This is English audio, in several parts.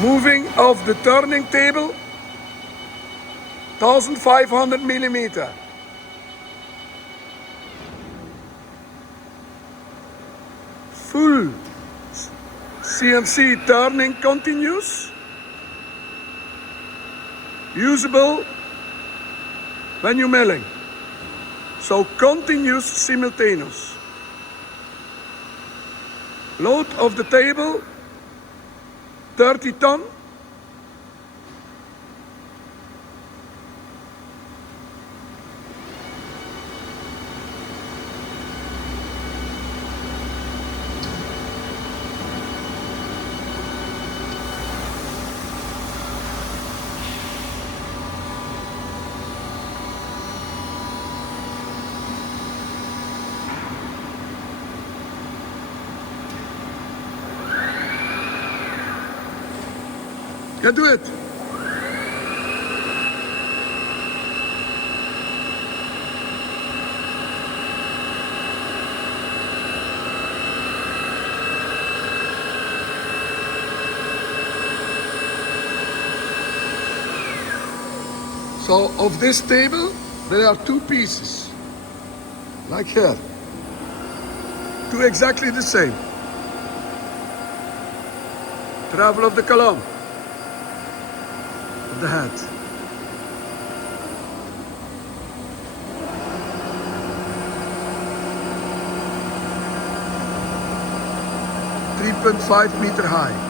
Moving of the turning table, 1500 millimeter. Full CNC turning continuous. Usable when you're milling. So continuous simultaneous. Load of the table, 30 ton. Can do it. So of this table, there are two pieces, like here, two exactly the same. Travel of the column. The head. .5 meter high.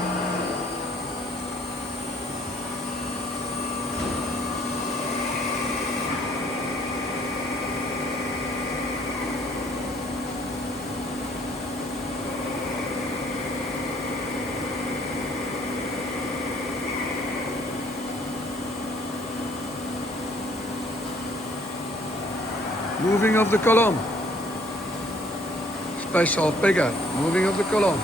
Moving of the column. Special Pegard. Moving of the column.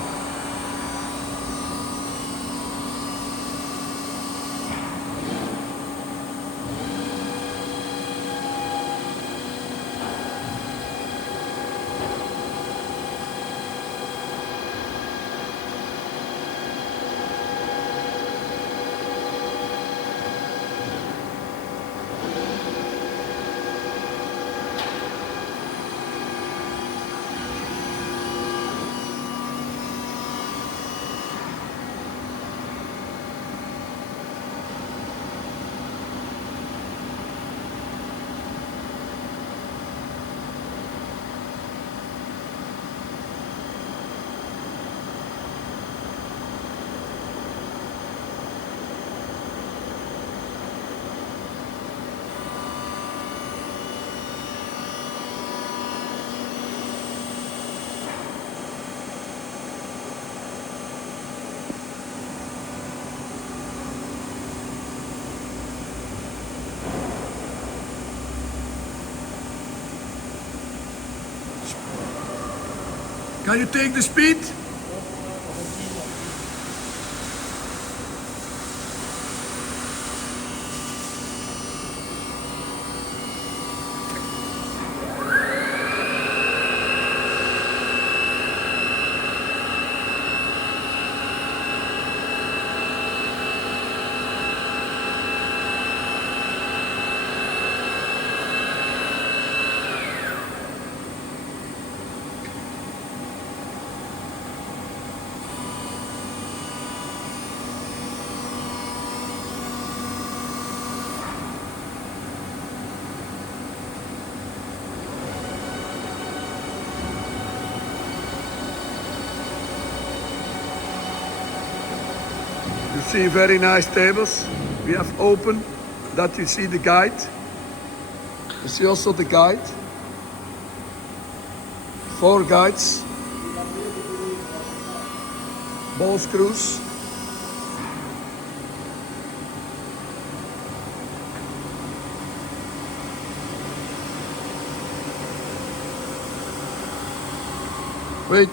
Can you take the speed? You see very nice tables. We have open that you see the guide. You see also the guide. 4 guides. Ball screws. Wait.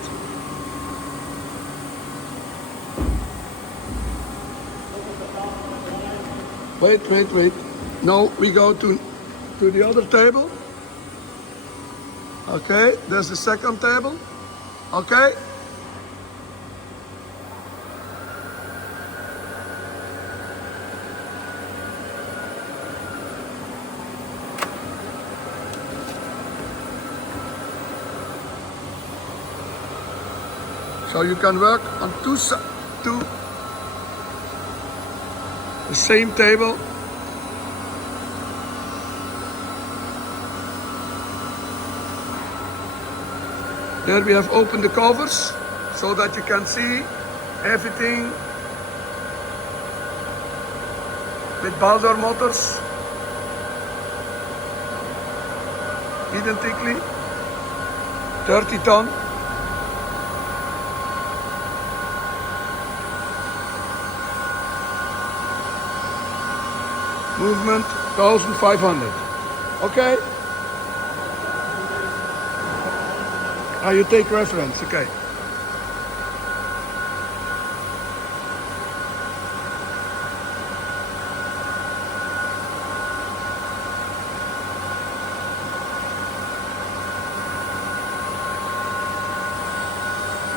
Wait. No, we go to the other table. Okay, there's the second table. Okay. So you can work on two the same table. There we have opened the covers so that you can see everything with Baldor motors identically 30 ton. Movement 1500. Okay. You take reference, okay.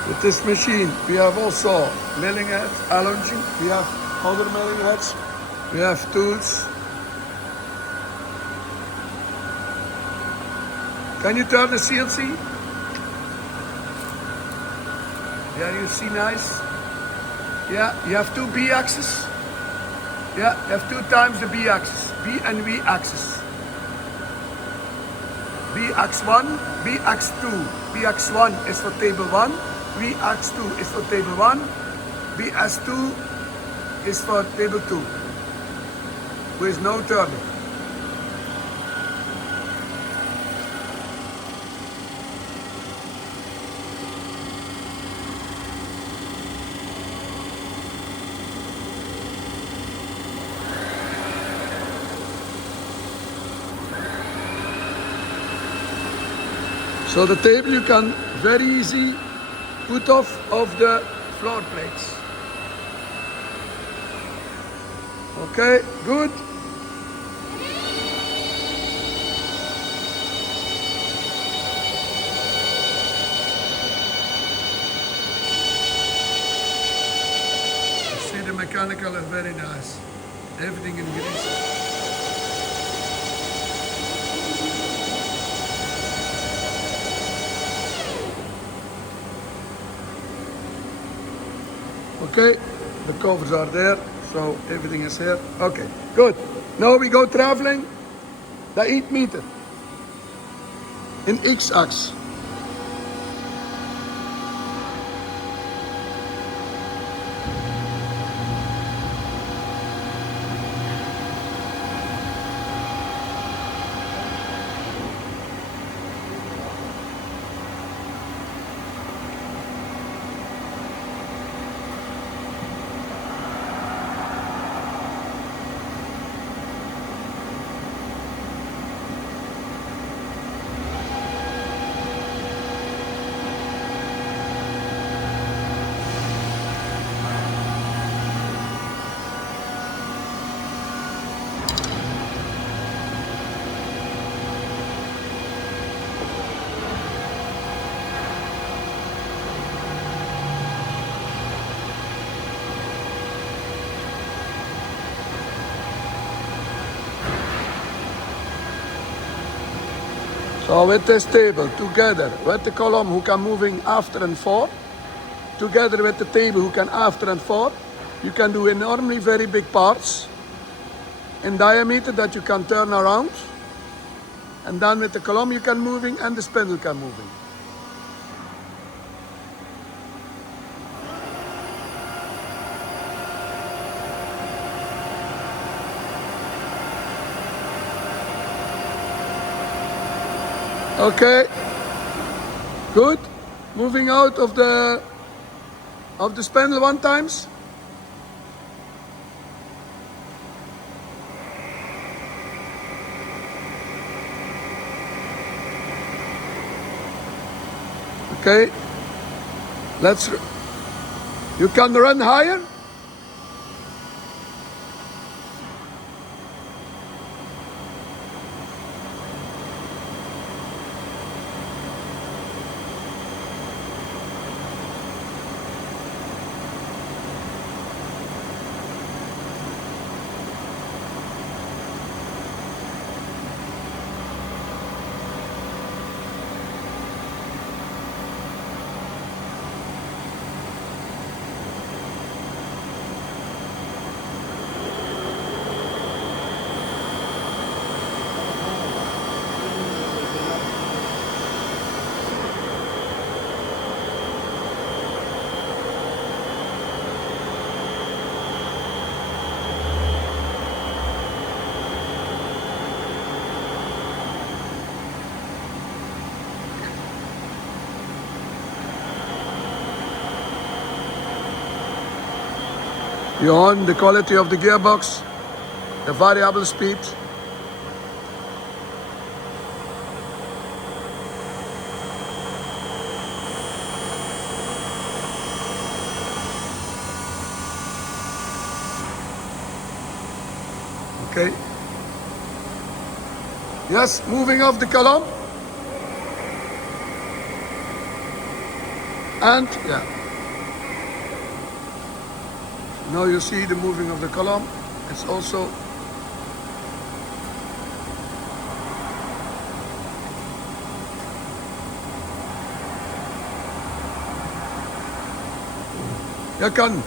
With this machine, we have also milling heads, allunging, we have other milling heads, we have tools. Can you turn the CNC? Yeah, you see nice. Yeah, you have two B axes. Yeah, you have 2 times the B axis. B and V axis. BX1, BX2. BX1 is for table 1. BX2 is for table 1. BS2 is for table 2. With no turning. So the table you can very easy put off of the floor plates. Okay, good. You see the mechanical is very nice. Everything in grease. Okay, the covers are there, so everything is here. Okay, good. Now we go traveling the 8 meter in X-axis. So with this table, together with the column who can moving after and forth, together with the table who can after and forth, you can do enormously very big parts in diameter that you can turn around. And then with the column you can moving and the spindle can moving. Okay, good. Moving out of the spindle 1 times. Okay, you can run higher. You on the quality of the gearbox, the variable speed. Okay. Yes, moving off the column. And yeah. Now you see the moving of the column. It's also ja kan.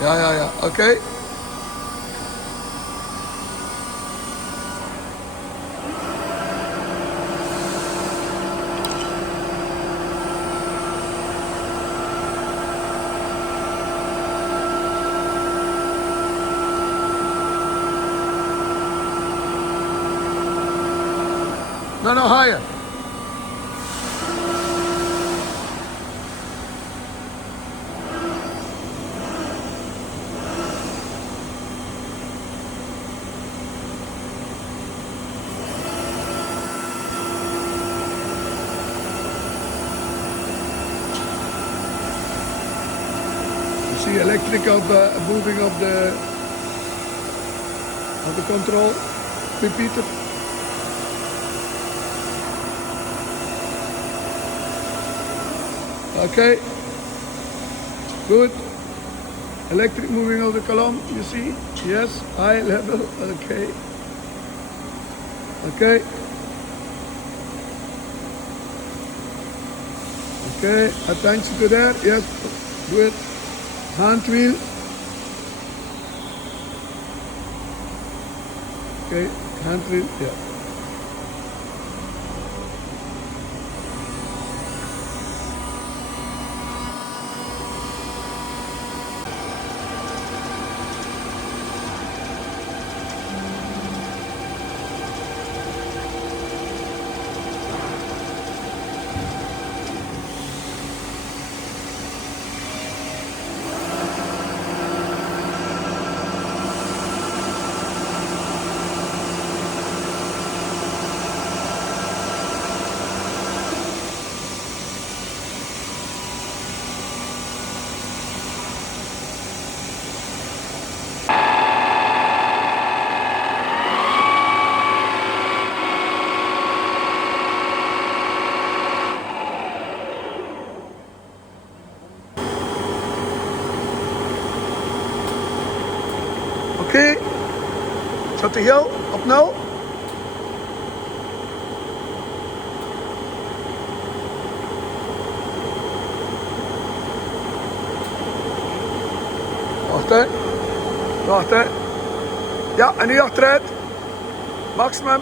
Ja. Okay. No, higher. You see electrical moving of the control repeater. Okay, good. Electric moving of the column, you see? Yes, high level, okay. Okay. Okay, attention to there, yes, good. Hand wheel. Okay, hand wheel, yeah. Oké, zat de heel op 0. Wacht hè. Ja, en nu achteruit. Maximum.